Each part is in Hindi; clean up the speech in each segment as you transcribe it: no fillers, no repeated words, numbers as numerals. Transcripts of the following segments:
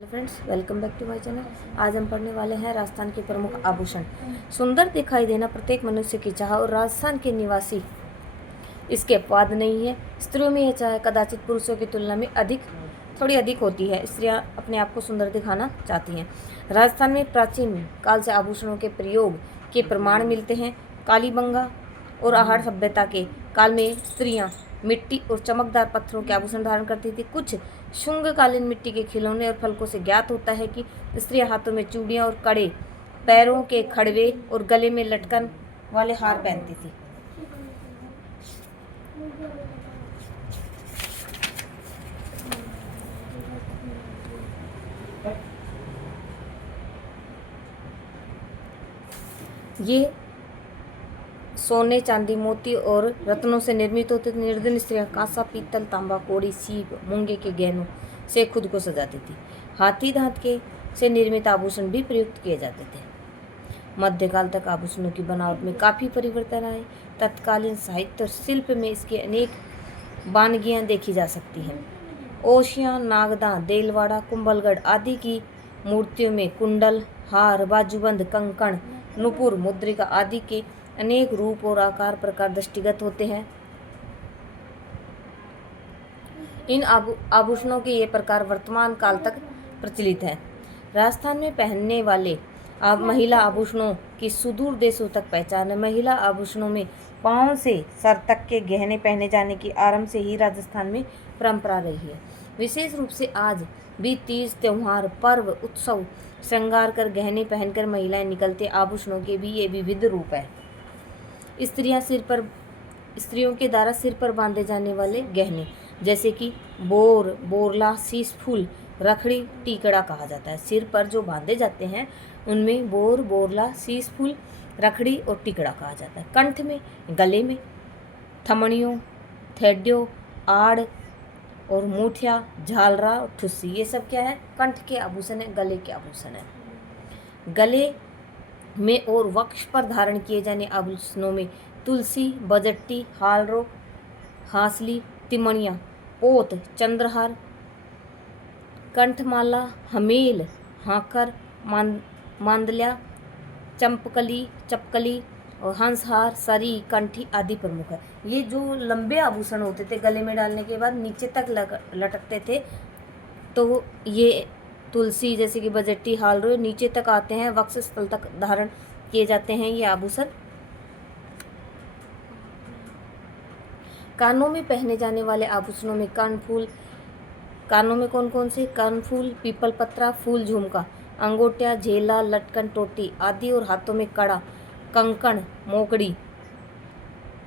Hello friends, welcome back to my channel. आज हम पढ़ने वाले हैं राजस्थान के प्रमुख आभूषण। सुंदर दिखाई देना प्रत्येक मनुष्य की चाह और राजस्थान के निवासी इसके अपवाद नहीं है। स्त्रियों में यह चाह कदाचित पुरुषों की तुलना में थोड़ी अधिक होती है। स्त्रियां अपने आप को सुंदर दिखाना चाहती हैं। राजस्थान में प्राचीन काल से आभूषणों के प्रयोग के प्रमाण मिलते हैं। कालीबंगा और आहड़ सभ्यता के काल में स्त्रियां मिट्टी और चमकदार पत्थरों के आभूषण धारण करती थी। कुछ शुंगकालीन मिट्टी के खिलौने और फलकों से ज्ञात होता है कि स्त्रियां हाथों में चूड़ियां और कड़े, पैरों के खड़वे और गले में लटकन वाले हार पहनती थी। ये सोने, चांदी, मोती और रत्नों से निर्मित होते थे। निर्धन स्त्रियां कांसा, पीतल, तांबा, कौड़ी, सीप, मूंगे के गहनों से खुद को सजाती थी। हाथी दांत के से निर्मित आभूषण भी प्रयुक्त किए जाते थे। मध्यकाल तक आभूषणों की बनावट में काफ़ी परिवर्तन आए। तत्कालीन साहित्य और शिल्प में इसकी अनेक बानगियाँ देखी जा सकती हैं। ओशियाँ, नागदा, देलवाड़ा, कुंभलगढ़ आदि की मूर्तियों में कुंडल, हार, बाजूबंद, कंकण, नुपुर, मुद्रिका आदि के अनेक रूप और आकार प्रकार दृष्टिगत होते हैं। इन आभूषणों के ये प्रकार वर्तमान काल तक प्रचलित हैं। राजस्थान में पहनने वाले महिला आभूषणों की सुदूर देशों तक पहचान है। महिला आभूषणों में पांव से सर तक के गहने पहने जाने की आरंभ से ही राजस्थान में परंपरा रही है। विशेष रूप से आज भी तीज, त्योहार, पर्व, उत्सव श्रृंगार कर गहने पहनकर महिलाएं निकलते। आभूषणों के भी ये विविध रूप है। स्त्रियों के द्वारा सिर पर बांधे जाने वाले गहने जैसे कि बोर, बोरला, शीश फूल, रखड़ी, टीकड़ा कहा जाता है। सिर पर जो बांधे जाते हैं उनमें बोर, बोरला, शीश फूल, रखड़ी और टीकड़ा कहा जाता है। कंठ में, गले में थमड़ियों, थेड्यों, आड़ और मूठिया, झालरा और ठुस्सी, ये सब क्या है? कंठ के आभूषण है, गले के आभूषण है। गले में और वक्ष पर धारण किए जाने आभूषणों में तुलसी, बजट्टी, हालरो, हासली, तिमणिया, पोत, चंद्रहार, कंठमाला, हमेल, हाकर, मांदल्या, चपकली और हंसहार, सरी, कंठी आदि प्रमुख है। ये जो लंबे आभूषण होते थे गले में डालने के बाद नीचे तक लटकते थे, तो ये तुलसी जैसे कि बजट्टी, हालरो नीचे तक आते हैं, वक्ष स्थल तक धारण किए जाते हैं ये आभूषण। कानों में पहने जाने वाले आभूषणों में कर्णफूल, कानों में कौन कौन से? कर्णफूल, पीपल पत्रा, फूल झुमका, अंगूठिया, झेला, लटकन, टोटी आदि और हाथों में कड़ा, कंकण, मोकड़ी,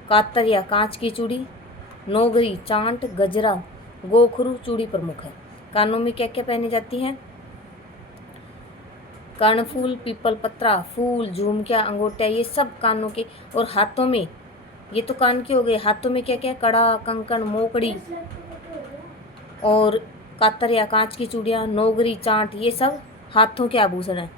कातरिया, कांच की चूड़ी, नोगरी, चांट, गजरा, गोखरू चूड़ी प्रमुख है। कानों में क्या क्या पहनी जाती हैं? कर्णफूल, पीपल पत्रा, फूल, झुमकिया, अंगूठिया, ये सब कानों के। और हाथों में, ये तो कान के हो गए, हाथों में क्या क्या? कड़ा, कंकण, मोकड़ी और कातरिया, कांच की चूड़ियाँ, नोगरी, चांट, ये सब हाथों के आभूषण हैं।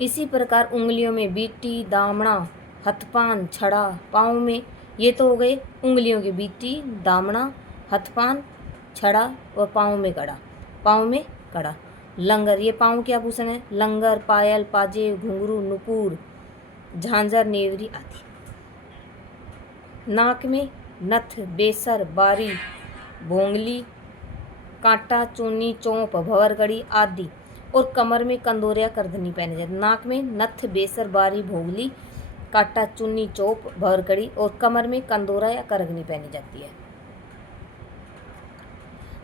इसी प्रकार उंगलियों में बीटी, दामना, हथपान, छड़ा, पाँव में, ये तो हो गए उंगलियों के, बीटी, दामना, हथपान, छड़ा और पाँव में कड़ा। लंगर, ये पाँव के आभूषण है। लंगर, पायल, पाजे, घुंघरू, नुपुर, झांझर, नेवरी आदि। नाक में नथ, बेसर, बारी, भोंगली, कांटा, चूनी, चौंप, भंवरकड़ी आदि। और कमर में कंदोर या करधनी पहने जाते। नाक में नथ, बेसर, बारी, भोंगली, कांटा, चुन्नी, चौप, भंवरकड़ी और कमर में कंदोरा या करधनी पहनी जाती है।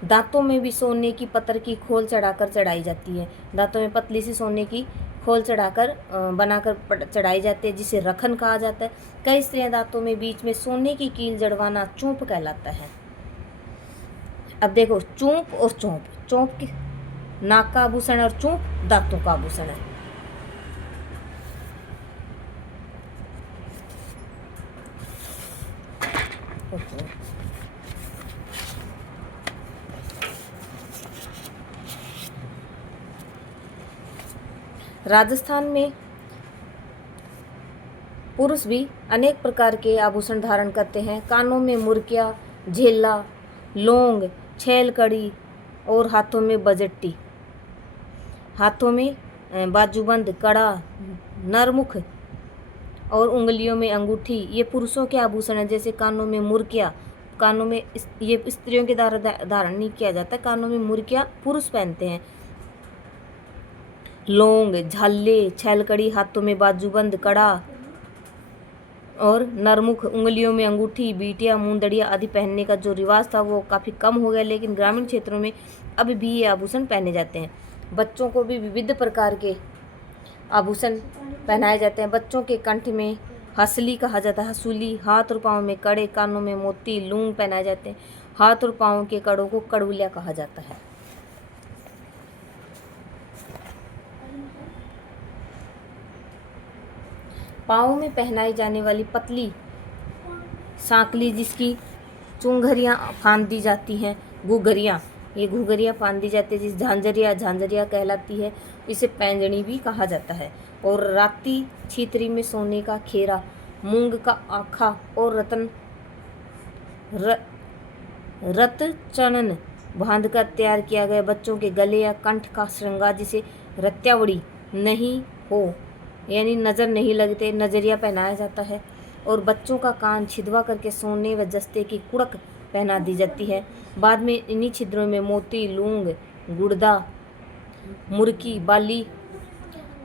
दांतों में भी सोने की पत्थर की खोल चढ़ाकर चढ़ाई जाती है। दांतों में पतली सी सोने की खोल चढ़ाकर बनाकर चढ़ाई जाती है, जिसे रखन कहा जाता है। कई स्त्रियां दांतों में बीच में सोने की कील जड़वाना चूंप कहलाता है। अब देखो, चूंप और चौंप, चौंप की नाक का आभूषण है और चूंप दांतों का आभूषण है। राजस्थान में पुरुष भी अनेक प्रकार के आभूषण धारण करते हैं। कानों में मुर्किया, झेला, लौंग, छैल कड़ी, और हाथों में बजट्टी, हाथों में बाजूबंद, कड़ा, नरमुख और उंगलियों में अंगूठी, ये पुरुषों के आभूषण हैं। जैसे कानों में मुर्किया, कानों में ये स्त्रियों के द्वारा धारण नहीं किया जाता, कानों में मुर्किया पुरुष पहनते हैं। लौंग, झाले, छैलकड़ी, हाथों में बाजूबंद, कड़ा और नरमुख, उंगलियों में अंगूठी, बीटियाँ, मुंदड़ियाँ आदि पहनने का जो रिवाज था वो काफ़ी कम हो गया, लेकिन ग्रामीण क्षेत्रों में अब भी ये आभूषण पहने जाते हैं। बच्चों को भी विविध प्रकार के आभूषण पहनाए जाते हैं। बच्चों के कंठ में हसली कहा जाता है, हसूली, हाथ और पाँव में कड़े, कानों में मोती, लूंग पहनाए जाते हैं। हाथ और पाँव के कड़ों को कड़ुलिया कहा जाता है। पाँव में पहनाई जाने वाली पतली सांकली, जिसकी चुंघरियाँ फांद दी जाती हैं, घुघरियाँ, ये घुघरियाँ फांद दी जाती है, जिस झांझरिया कहलाती है, इसे पैंजनी भी कहा जाता है। और राती छीतरी में सोने का खेरा, मूंग का आखा और रत चनन बांध कर तैयार किया गया बच्चों के गले या कंठ का श्रृंगार, जिसे रत्यावड़ी नहीं हो यानी नज़र नहीं लगते, नजरिया पहनाया जाता है। और बच्चों का कान छिदवा करके सोने व जस्ते की कुड़क पहना दी जाती है। बाद में इन्हीं छिद्रों में मोती, लूंग, गुड़दा, मुर्की, बाली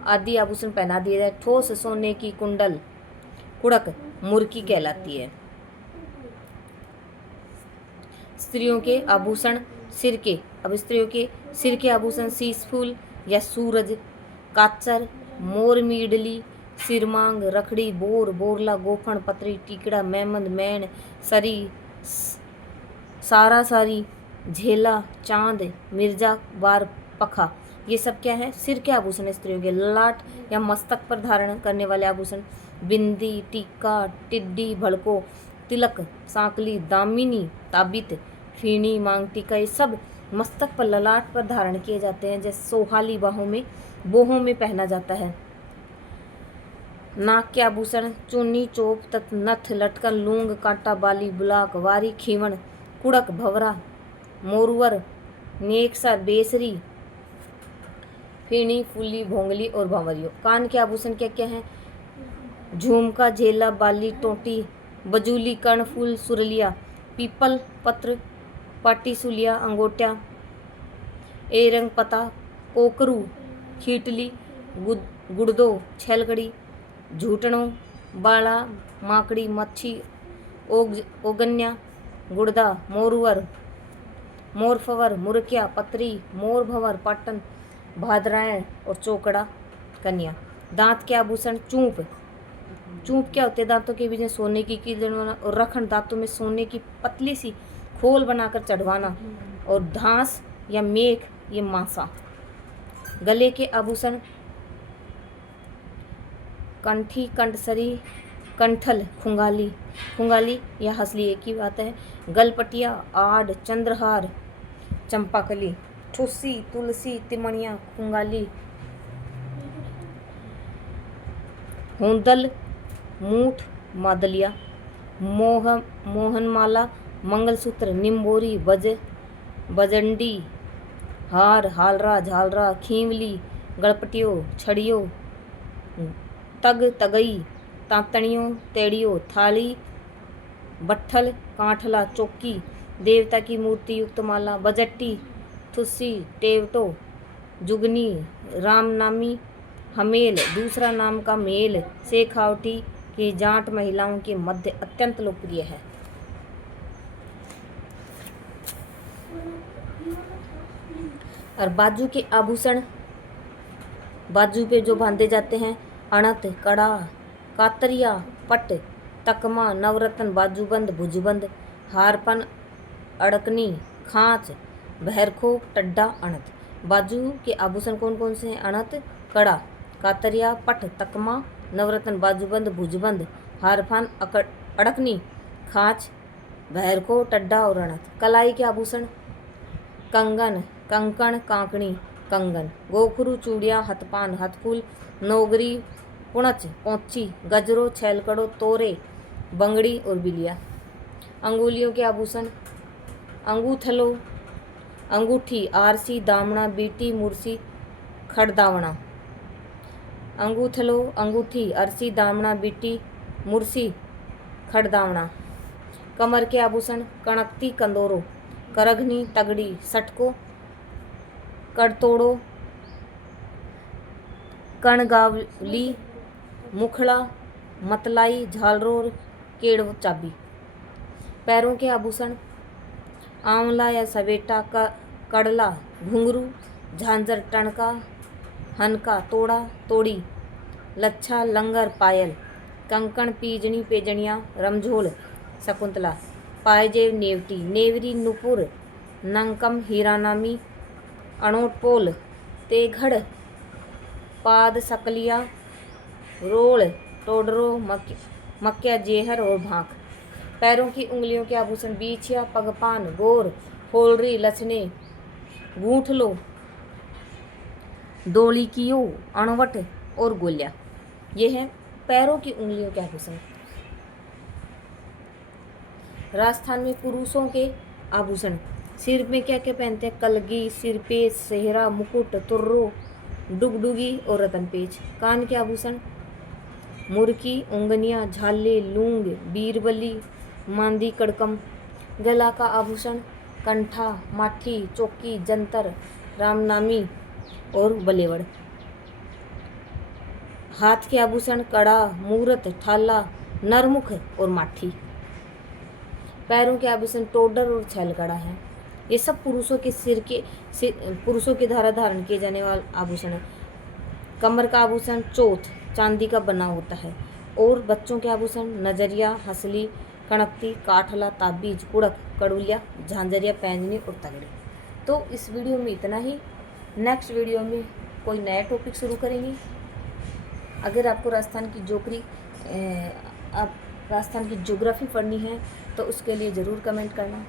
आदि आभूषण पहना दिए जाए। ठोस सोने की कुंडल कुड़क मुर्की कहलाती है। स्त्रियों के आभूषण सिर के, अब स्त्रियों के सिर के आभूषण शीश फूल या सूरज, काचर, मोर मीडली, सिरमांग, रखड़ी, बोर, बोरला, गोफन, पतरी, टीकड़ा, मेमंद, मैन, सरी, सारा सारी, झेला, चांद, मिर्जा, बार, पखा, ये सब क्या है? सिर के आभूषण स्त्रियों के। ललाट या मस्तक पर धारण करने वाले आभूषण बिंदी, टीका, टिड्डी, भड़को, तिलक, सांकली, दामिनी, ताबित, फीनी, मांग टीका, ये सब मस्तक पर, ललाट पर धारण किए जाते हैं। जैसे सोहाली बोहों में पहना जाता है। नाक के आभूषण चुन्नी, चोप, तत्, नथ, लटकन, लूंग, कांटा, बाली, बुलाक, वारी, खीवण, कुड़क, भवरा, मोरुवर, नेकसा, बेसरी, फीनी, फुल्ली, भोंगली और भंवरियो। कान के आभूषण क्या क्या हैं? झुमका, झेला, बाली, टोटी, बजूली, कर्णफूल, सुरलिया, पीपल पत्र, पाटी, सुलिया, अंगोटिया, एरंग पता, कोकरू, खीटली, गुड़दो, छैलकड़ी, झूठणों, बाला, माकड़ी, मच्छी, ओगन्या, गुड़दा, मोरुवर, मोरफवर, मुर्किया, पतरी, मोर भंवर, पाटन, भादरायण और चोकड़ा, कन्या। दांत के आभूषण चूंप क्या होते हैं? दांतों के बीच में सोने की कील बनाना, और रखण, दांतों में सोने की पतली सी खोल बनाकर चढ़वाना, और धांस या मेख, ये मांसा। गले के आभूषण कंठी, कंठसरी, कंठल, खुंगाली या हसली, एक ही बात है। गलपटिया, आड़, चंद्रहार, चंपाकली, ठुस्सी, तुलसी, तिमणिया, खुंगाली, होंदल, मूठ, मादलिया, मोहनमाला, मंगलसूत्र, निम्बोरी, बजंडी, हार, हालरा, झालरा, खींवली, गड़पटियो, छड़ियो, तगई, तांतणियों, तेड़ियों, थाली, बट्ठल, कांठला, चौकी, देवता की मूर्ति युक्त माला, बजट्टी, थुस्सी, टेवटो, जुगनी, रामनामी, हमेल, दूसरा नाम का मेल, शेखावटी की जांट महिलाओं के मध्य अत्यंत लोकप्रिय है। और बाजू के आभूषण, बाजू पे जो बांधे जाते हैं, अणत, कड़ा, कातरिया, पट, तकमा, नवरत्न, बाजूबंद, भुजबंद, हारपन, अड़कनी, खांच, बहरखो, टड्डा, अणत। बाजू के आभूषण कौन कौन से हैं? अणत, कड़ा, कातरिया, पट, तकमा, नवरत्न, बाजूबंद, भुजबंद, हारफान, अड़कनी, खांच, बहरखो, टड्डा और अणत। कलाई के आभूषण कंगन, कंकण, कांकणी, कंगन, गोखरू, चूड़िया, हथपान, हथफूल, नोगरी, पुणच, पौची, गजरो, छैलकड़ो, तोरे, बंगड़ी और बिलिया। अंगुलियों के आभूषण अंगूठलो, अंगूठी आरसी दामना बीटी मुरसी खड़दावना। अंगूठलो अंगूठी अरसी दामना बीटी मुरसी खड़दावना। कमर के आभूषण कणकती कंदोरो करघनी तगड़ी सटको कड़तोड़ो कणगावली मुखड़ा मतलाई झालरो केड़ो चाबी। पैरों के आभूषण आंवला या सवेटा कड़ला घुंघरू झांझर टणका हनका तोड़ा तोड़ी लच्छा लंगर पायल कंकण पीजनी पेजनिया रमझोल शकुंतला। पायजेब नेवटी नेवरी नुपुर नंकम हीरानामी अणोटपोल तेघड़ पाद सकलिया रोल टोडरो मक्या जेहर और भांक। पैरों की उंगलियों के आभूषण बीछिया पगपान गोर होलरी लछने गूंठलो दोलिकियो अणवट और गोलिया। ये है पैरों की उंगलियों के आभूषण। राजस्थान में पुरुषों के आभूषण सिर में क्या क्या पहनते हैं? कलगी सिरपेश सेहरा मुकुट तुर्रो डुगडुगी और रतनपेच। कान के आभूषण मुर्की उंगनिया झाले लूंग बीरबली मांदी कड़कम। गला का आभूषण कंठा माठी चौकी जंतर रामनामी और बलेवड़। हाथ के आभूषण कड़ा मूरत ठाला नरमुख और माठी। पैरों के आभूषण टोडर और छैलगड़ा है। ये सब पुरुषों के द्वारा धारण किए जाने वाले आभूषण है। कमर का आभूषण चौथ चांदी का बना होता है। और बच्चों के आभूषण नजरिया हंसली कणकती काठला ताबीज कुड़क कड़ुलिया झांझरिया पैंजनी और तगड़ी। तो इस वीडियो में इतना ही। नेक्स्ट वीडियो में कोई नया टॉपिक शुरू करेंगे। अगर आपको राजस्थान की ज्योग्राफी पढ़नी है तो उसके लिए ज़रूर कमेंट करना।